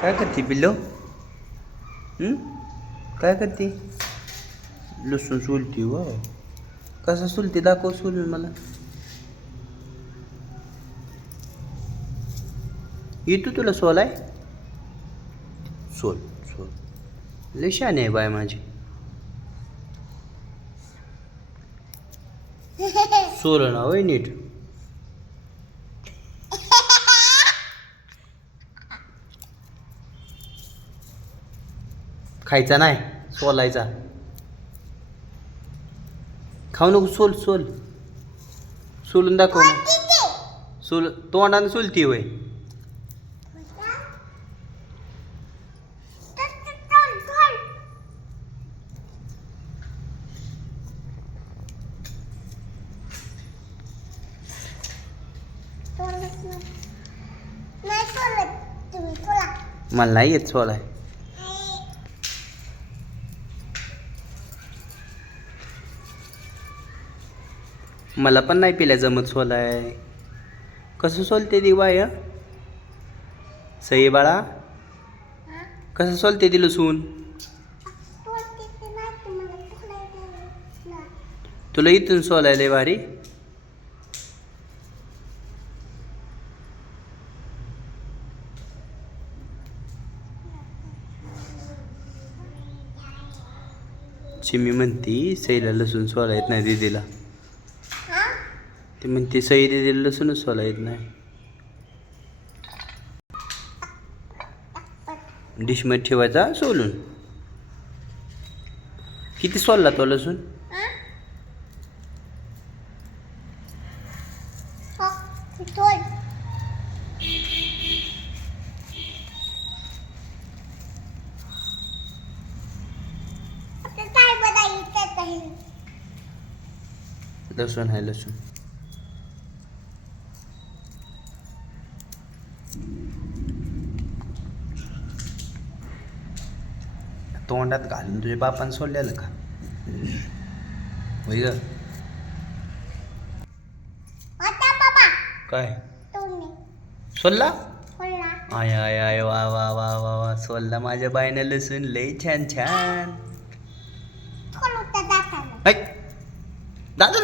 काय करते पिल्लो? काय करते? लसूण सोलती व कसं सोलते दाखव सोलून मला. येतो तुला सोलाय? सोल सोल लय शहाणी आहे बाय माझी. सोल ना होय नीट. खायचा नाही सोलायचा. खाऊ नको सोल सोल सोलून दाखव मग. सोल तोंडाने सोलती होय. मला नाही येत सोलाय. मला पण नाही पिल्या जमत सोलाय. कसं सोलते ती बाय? सई बाळा कसं सोलते ती लसूण? तुला इथून सोलायला भारी. चिमी म्हणती सईला लसूण सोला येत नाही दीदीला. ती म्हणते सई दीदीला लसूणच सोला येत नाही. डिशमध्ये ठेवायचा सोलून. किती सोलला तो लसूण? लसूण आहे लसूण. तोंडात घालून तुझ्या बापानं सोडलेलं का? होय ग. काय सोलला? आय आय आय वा वा वा वा वा सोलला माझ्या बाईनं लसूण लय छान छान. दादा